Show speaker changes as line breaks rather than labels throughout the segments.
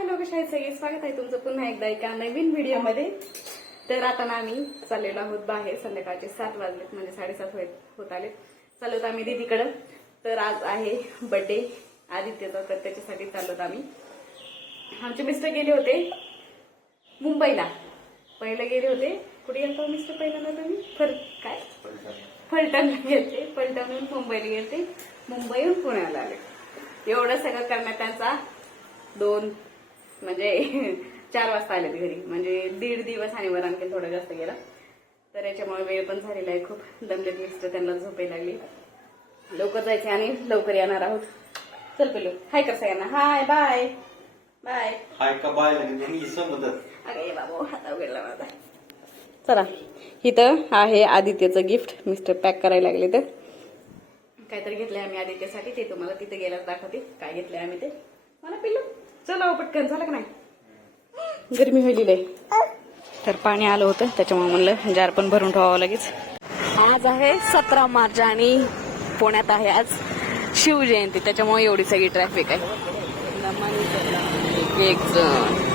Hello कशा सगळे स्वागत आहे तुमचं पुन्हा एकदा एका नवीन व्हिडिओमध्ये. तर आता ना आम्ही चाललेलो आहोत बाहेर संध्याकाळचे सात वाजलेत म्हणजे साडेसात होत होत आले चाललो आम्ही दीदीकडं. तर आज आहे बर्थडे आदित्यचा तर त्याच्यासाठी चाललोत आम्ही. आमचे मिस्टर गेले होते मुंबईला. पहिले गेले होते. कुठे गेलो हो मिस्टर पहिल्यांदा तुम्ही? फर काय? फलटणला गेले फलटणहून मुंबईला गेले मुंबईहून पुण्याला आले. एवढं सगळं करण्यात त्यांचा दोन म्हणजे चार वाजता आले घरी. म्हणजे दीड दिवस आणि वर आणखी थोडं जास्त गेला. तर याच्यामुळे वेळ पण झालेला आहे. खूप दमलेत मिस्टर त्यांना झोपे लागली. लवकर जायचे आणि लवकर येणार आहोत. चल पेलो हाय कर सगळ्यांना हाय बाय. बाय.
हाय का बाय
ये बाबू हाता उघडला माझा. चला इथं आहे आदित्यचं गिफ्ट. मिस्टर पॅक करायला लागले तर काहीतरी घेतलंय आम्ही आदित्यसाठी. ते तुम्हाला तिथे गेल्यावर दाखवते. काय घेतलंय आम्ही ते. मला पिल्लू? चला हो, पटकन. झालं का नाही? गरमी होईल तर पाणी आलं होतं त्याच्यामुळे म्हणलं जार पण भरून ठेवावं लगेच. आज आहे सतरा मार्च आणि पुण्यात आहे आज शिवजयंती त्याच्यामुळे एवढी सगळी ट्रॅफिक आहे. एक एक जण.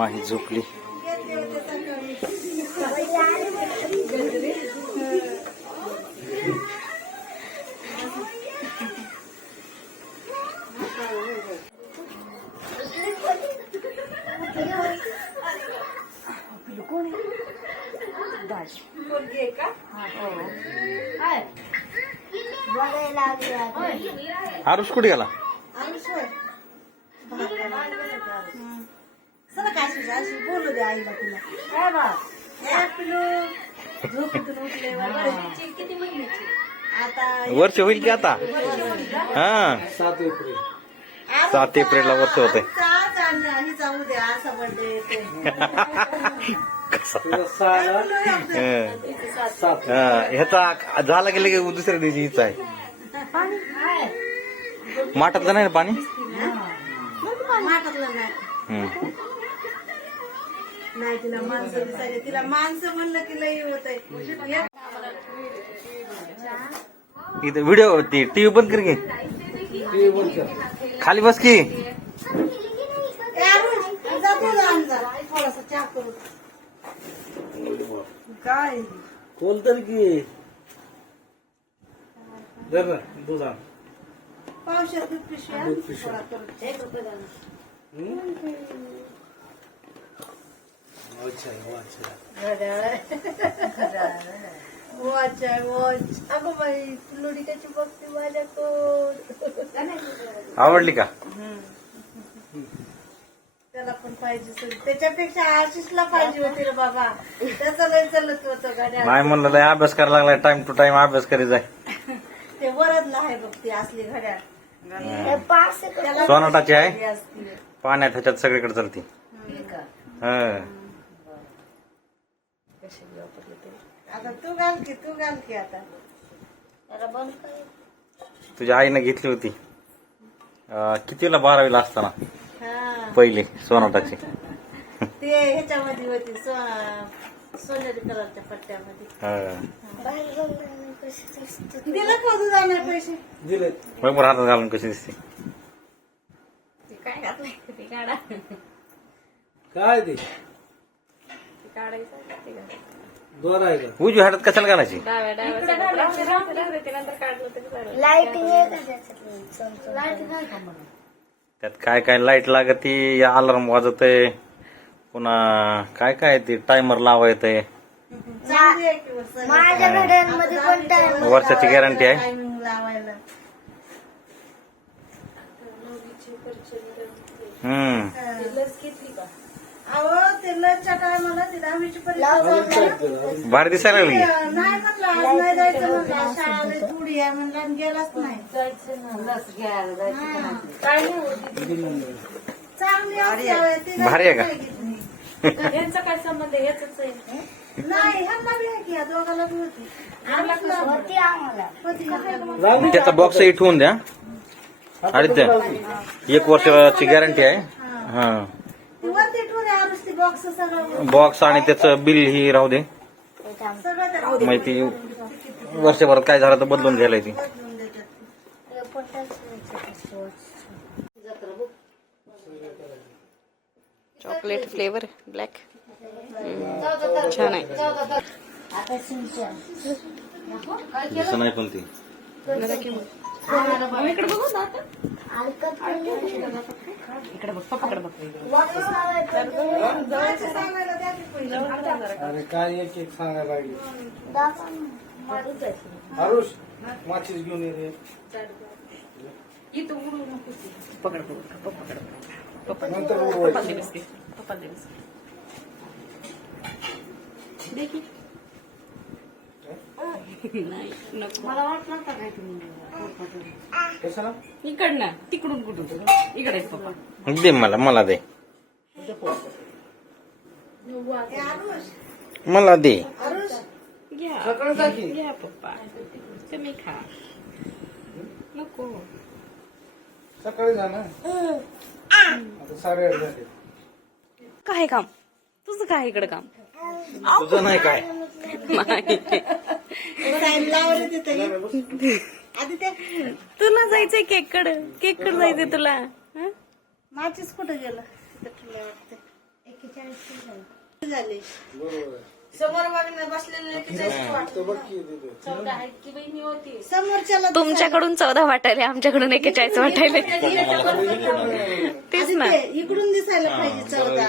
माही झोपली. आरुष कुठे गेला?
अशी बोलू दे आईला तुला. काय बा? ए पिलू? झोपेतून उठले बरं. किती महिन्याची? आता
वर्ष होईल की आता? हा. सात एप्रिलला वर्ष होते
ही जाऊ दे असा बर्थडे येते
ह्याचा झाला गेलं की दुसऱ्या दिवशी हीच आहे. माठातलं नाही ना पाणी?
माटातलं नाही.
हम्म.
नाही तिला माणसं दिसायला तिला माणसं म्हणलं की लई होत
इथं व्हिडिओ ती टीव्ही बंद कर की. खाली बस की.
काय?
बोलतं की? जर ना दुधा
पावसात दूध पिशव्या.
दूध.
एक रुपये द्या ना.
अच्छा. अच्छा
वॉच आहे वॉच अगं बाई फुलोडी कशी बघते माझ्याकडं
आवडली का?
त्याला पण पाहिजे. त्याच्यापेक्षा आशिषला पाहिजे होती रे बाबा. त्याचं लय चलत होतं गाड्या
नाही म्हणलं लय अभ्यास करायला लागलाय. टाइम टू टाइम अभ्यास करीत जाय.
ते वरदला आहे बघ ती असली घड्याळ.
सोनाटाची आहे. पाण्यात ह्याच्यात सगळीकडे चालती. हं.
आता तू घाल की तू घाल की आता.
तुझ्या आईनं घेतली होती. अं, कितीला बारावीला असताना?
हा.
पहिली सोनाटाची.
ते ह्याच्यामध्ये होती सो- सोनेरी कलरच्या पट्ट्यामध्ये.
हं.
दिलं का तू जाणार पैसे?
दिले.
बरोबर हातात घालून कशी दिसते?
काय घातलंय? ते काढा.
काय ते?
काढायचं ते घाला.
द्वार आहे का?
उजवी हातात कशाला घालायची?
डाव्या डाव्या.
त्यात काय काय लाइट लागती? अलार्म वाजतय. पुन्हा काय काय ते? टायमर लावायचंय
चांगली आहे की वर्षाला.
माझ्या घड्यांमध्ये पण टाइम
वर्षाची गॅरंटी आहे.
लावायला.
हम्म.
लस घेतली का? अहो ते लसच्या टायमाला ते दहावीची परीक्षा झाली ना.
भारी दिसायला लागली.
नाही म्हटलं आज नाही जायचं म्हटलं शाळा लई थोडी आहे म्हणलं आणि गेलाच नाही. चांगली असते ती
भारी आहे का?
नाही घेतली.
यांचा काय संबंध आहे? याच आहे.
नाही ह्यांना बी आहे की या दोघाला बी होती.
होती आम्हाला
होती? का?
मग त्याचा बॉक्स ठेवून द्या. आदित्य एक वर्षाची गॅरंटी आहे. हा.
बॉक्स
आणि त्याचं बिल ही राहू दे. माहिती वर्षभरात काय झालं तर बदलून घ्यायला ती.
चॉकलेट फ्लेवर ब्लॅक छान आहे.
नाही पण ती.
इकडे बघू ना आता. इकडे बघ पप्पाकडे.
अरे काय एक एक सांगायला लागली. आरुष माचीस घेऊन ये रे.
इथं उडू नको पकड पकड पप्पाकडे पप्पा
नंतर उडवायची.
बिस्किट पप्पा दे बिस्किट दे की. नाही नको. मला वाटलं का काय तुम्ही
कशाला?
इकडनं तिकडून कुठून इकडे पप्पा.
दे मला मला दे. मला दे.
आरुष
घ्या घ्या पप्पा. तुम्ही खा. नको.
सकाळी जा ना. आता साडेआठ झाले.
काय काम? तुझं काय इकडे काम?
तुझं नाही काय.
तुला जायचंय केककडे केककडे जायचंय तुला. हं?
माचीस कुठं गेलं? झाले. समोर
तुमच्याकडून चौदा वाटायले आमच्याकडून एकेचाळीस वाटायले. तेच ना.
इकडून दिसायला पाहिजे चौदा.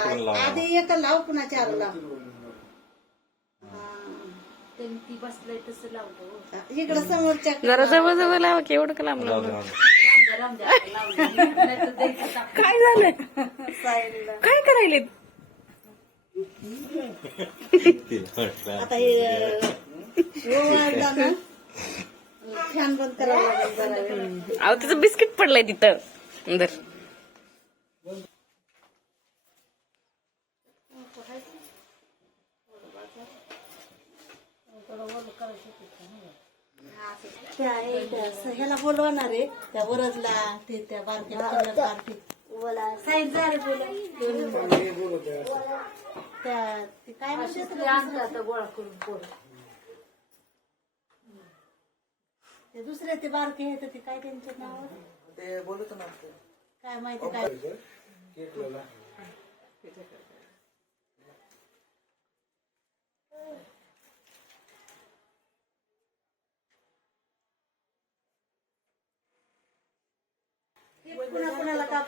आधी एका लाव पुन्हा चार लाव. इकडं समोरच्या
जरा जवळ जवळ लावा की एवढं का लांब लांब काय झालं?
साईडला.
काय करायले?
आता हे ओवाळला ना फॅन बंद करावं लागेल जरा वेळ.
अहो तिचं बिस्किट पडलंय तिथं. अंदर.
त्या हे त्या स- ह्याला बोलवणार आहे. त्या वरजला ते त्या बारक्या कलर पार्टी
बोला
साईड जा रे बोला त्या ते काय म्हणते ते दुसरे ते बारके आहेत ते काय त्यांचं नाव ते बोलत काय माहिती काय?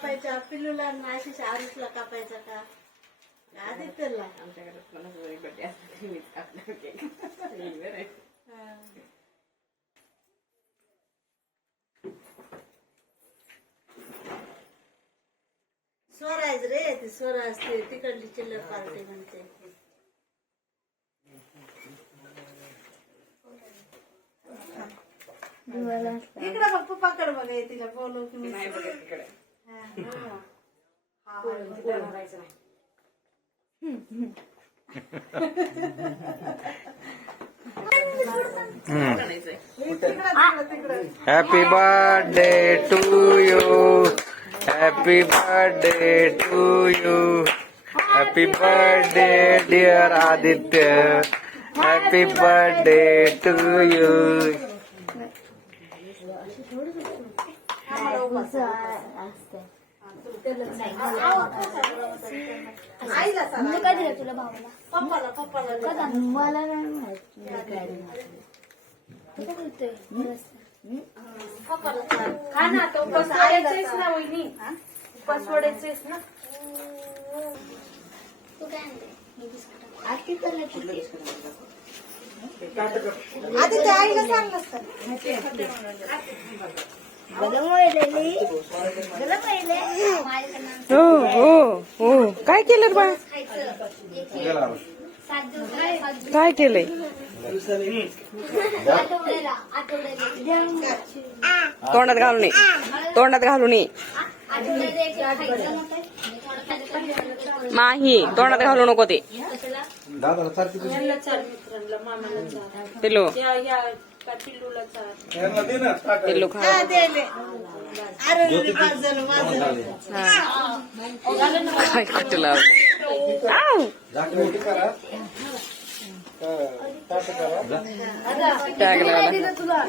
कापायचा पिल्लूला आशिषा आरुषला कापायचा का? आदित्यला हा. स्वराज रे ती स्वराज ते तिकडली चिल्लर पार्टी म्हणते. इकडे बघ पप्पाकडे बघ तिला बोलव की नाही
happy birthday to you happy birthday to you happy birthday dear Aditya happy birthday to you
आईला सांग
मी काय दिलं तुला भावाला
पप्पाला पप्पाला
मला नाही
पप्पाला
खा ना तो उपास ना वहिनी उपास ना
तू काय आणते आरती किती
आधी ते आईला
सांगलं
हो हो हो. काय केलं बा? काय केलंय? तोंडात घालून ये. तोंडात घालून ये. माही तोंडात घालू नको ते.
दादा सारखी
पिल्लू.
यांना दे ना ताट.
पिल्लू खा.
अरे पाच जण माझं
काय कट लावलं आव!
मोठी करा. हा, ताट करा.
टॅग लावला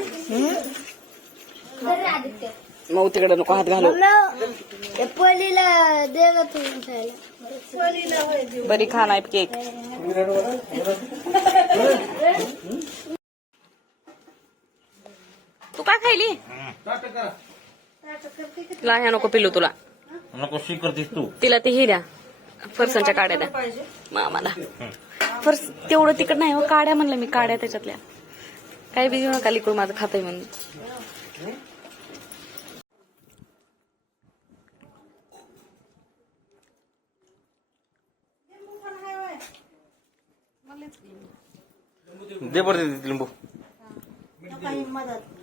मग तिकडे नको हात घालू.
पलीला दे ग
बरी खा नाही केक. तू काय खायली?
ताट करा
ला ह्या नको पिल्लू तुला.
नको शी करतीस तू.
तिला ते हे द्या फरसांच्या काड्या द्या. मामाला. फरस तेवढं तिकड नाही हो काड्या म्हणलं मी काड्या त्याच्यातल्या. काय बी घेऊ नका लिकूड माझं खातंय म्हणून.
दे बरं ते लिंबू.
काही मदत.